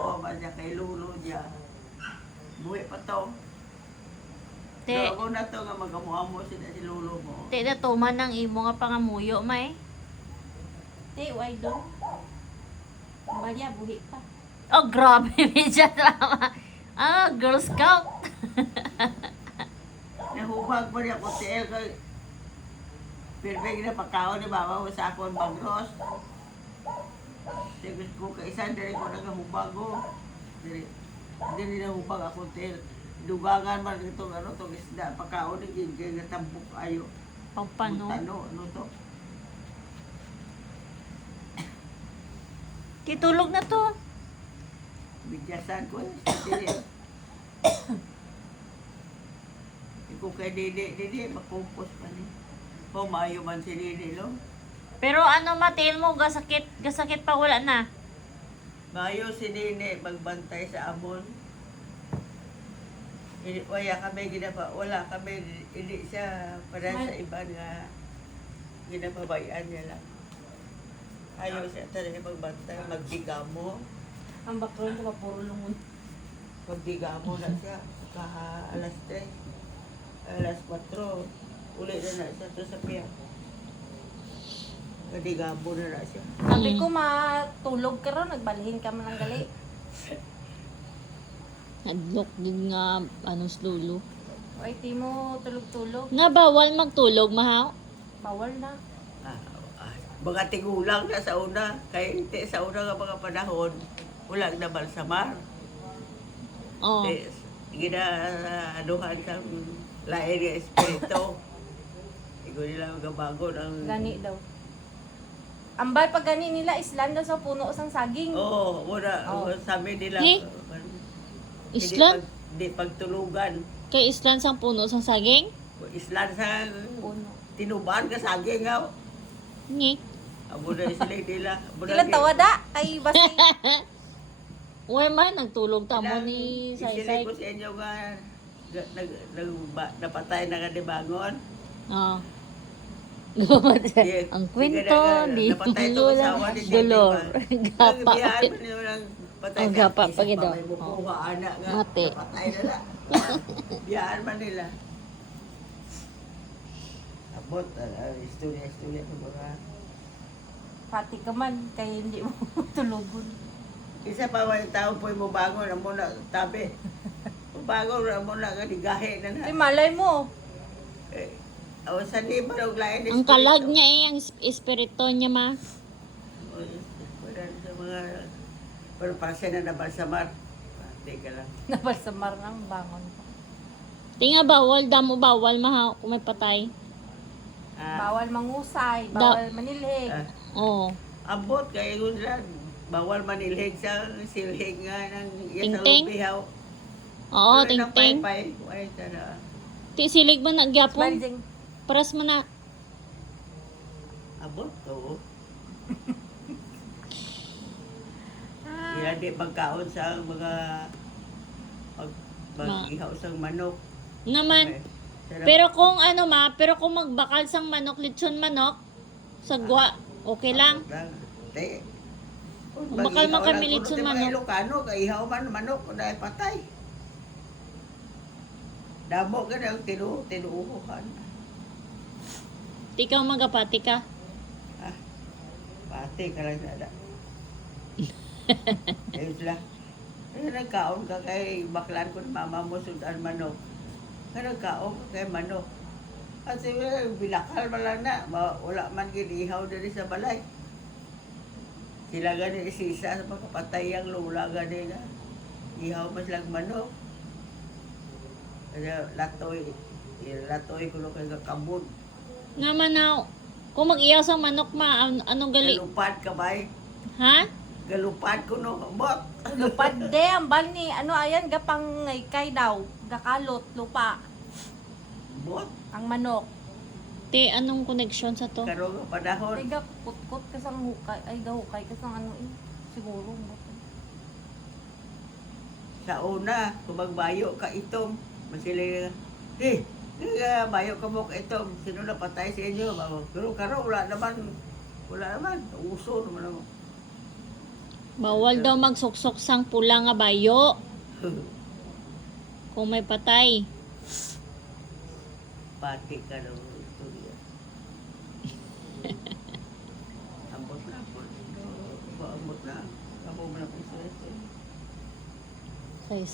mo ba niya kay Lulo niya. Buhi pa to. Te, Ako na to nga magamuha mo si Lulo mo. te na tuman ng imo nga pangamuyo, may. Te, why doon? Balya, buhi pa. Oh, grabe, medyo drama. Ah, Girl Scout. Nahubag pa niya ko tiel kay Perfect na pagkaon ni Mama mo sa akong bagros. Sige ko ka isa diri ko nagahubag ko. Diri na hubag ako tiel. Dugangan man itong ano tong isda pagkaon ni gid nga tambok ayo. Pampano. Ano to? Kitulog na to. Bigyasan ko diri. Iko kay didi makumpos pa ni. Pumayo man si Didi, no? Pero ano matil mo, gasakit pa wala na. Mayo si Didi magbantay sa amon. Wala kami, hindi siya para sa iba nga ginababayan niya lang. Ayaw siya talaga magbantay, magdigamo. Ang bakron ko puro lungon. Magdigamo na siya, alas 3, alas 4. Uli na siya to sa piyak. Magdigamo na siya. Sabi ko matulog ka ron, nagbalhin ka man ng gali. Nadlok din nga, Lulu. Ay, di mo tulog-tulog. Nga bawal magtulog, mahaw? Bawal na. Mga tigulang na sa una, kaya hindi sa una nga mga panahon, wala na balsamar. Oo. Ginaanuhan kang lain nga espiritu. Ikaw nila magabago ng... Gani daw. Ambal pag gani nila, island daw sa puno sang saging. Oo, Oo. sabi nila... Eh? Islan? Hindi pagtulugan. Kay Islan sang puno sang saging? Islan sa Puno. tinuban ka saging nga. Ngi. Abo na sila nila. Ilan tawa da? Ay, basi. Uy man, nagtulog tamo ni Isilay Saysay. ko sa inyo nga napatay na ka di bangon. Oo. Yes. Ang kwento ni Napatay to Lola asawa ni Dolor. Gapa. Gapa. Biyahan mo niyo ng patay. Oh, gapa, Isa pagi daw. May bukuha, anak nga. Mati. Napatay na lang. Biyahan man nila. Abot, istorya ko mga... Pati ka man, kaya hindi mo tulugon. Isa pa may tao po mo bangon, amo na tabi. Bangon, amo na nga digahe na Ay, na. malay mo. O sa di ba og lain Ang kalag niya ang espiritu niya ma. Wala sa mga... Pero para siya na nabalsamar. Teka lang. Nabalsamar ng bangon. Tinga bawal, damo bawal mahaw kung may patay. Bawal mangusay, bawal manilhig. Oo. Abot kayo lang. Bawal manilhig sa silhig nga ng iya sa Tingting? lupihaw. Oo, Pero nang ting-ting. paypay, ay, sana. Ti silig man nagyapon. Smiling. Paras mo na. Abot ko. Yan di pagkaon sa mga mag-ihaw sa manok. Naman. Okay. Sarap. Pero kung ano ma, pero kung magbakal sang manok, lechon manok, sagwa, okay lang. Te. Bakal man kami litson manok. Ilocano, kaihaw man manok, dahil patay. Damo ka na tinuuhan. Tikaw magapati ka. Ah, pati ka lang nada. Ayun sila. Nagkaon ka kay baklan ko ni mama mo sudan manok. Nagkaon ka kay manok. Kasi bilakal man lang na. Wala man ginihaw dali sa balay. Sila gani isisa sa pagkapatay ang lula gani na. Ihaw pa silang manok. Kaya latoy ko lang kay kakabod. Naman na, kung mag-iyaw sang manok ma, anong gali? Galupad ka ba eh? Ha? Galupad ko no, bot. Lupad de, ang bal ni, ano ayan, gapang kay daw, gakalot, lupa, Bot. ang manok. Ti, anong connection sa to? Karo nga panahon. Ay, gaputkot ka sang hukay, ay gahukay ka sang ano eh, siguro. Sa una, kung magbayo ka itom, masili bayo ka mo ka itom, sino na patay sa inyo? Pero karo, wala naman, uso naman ako. Bawal daw magsuksok sang pula nga bayo. Kung may patay. Pati ka daw istorya. Ambot na po. Ambot na. Ambot na po istorya. Kaysa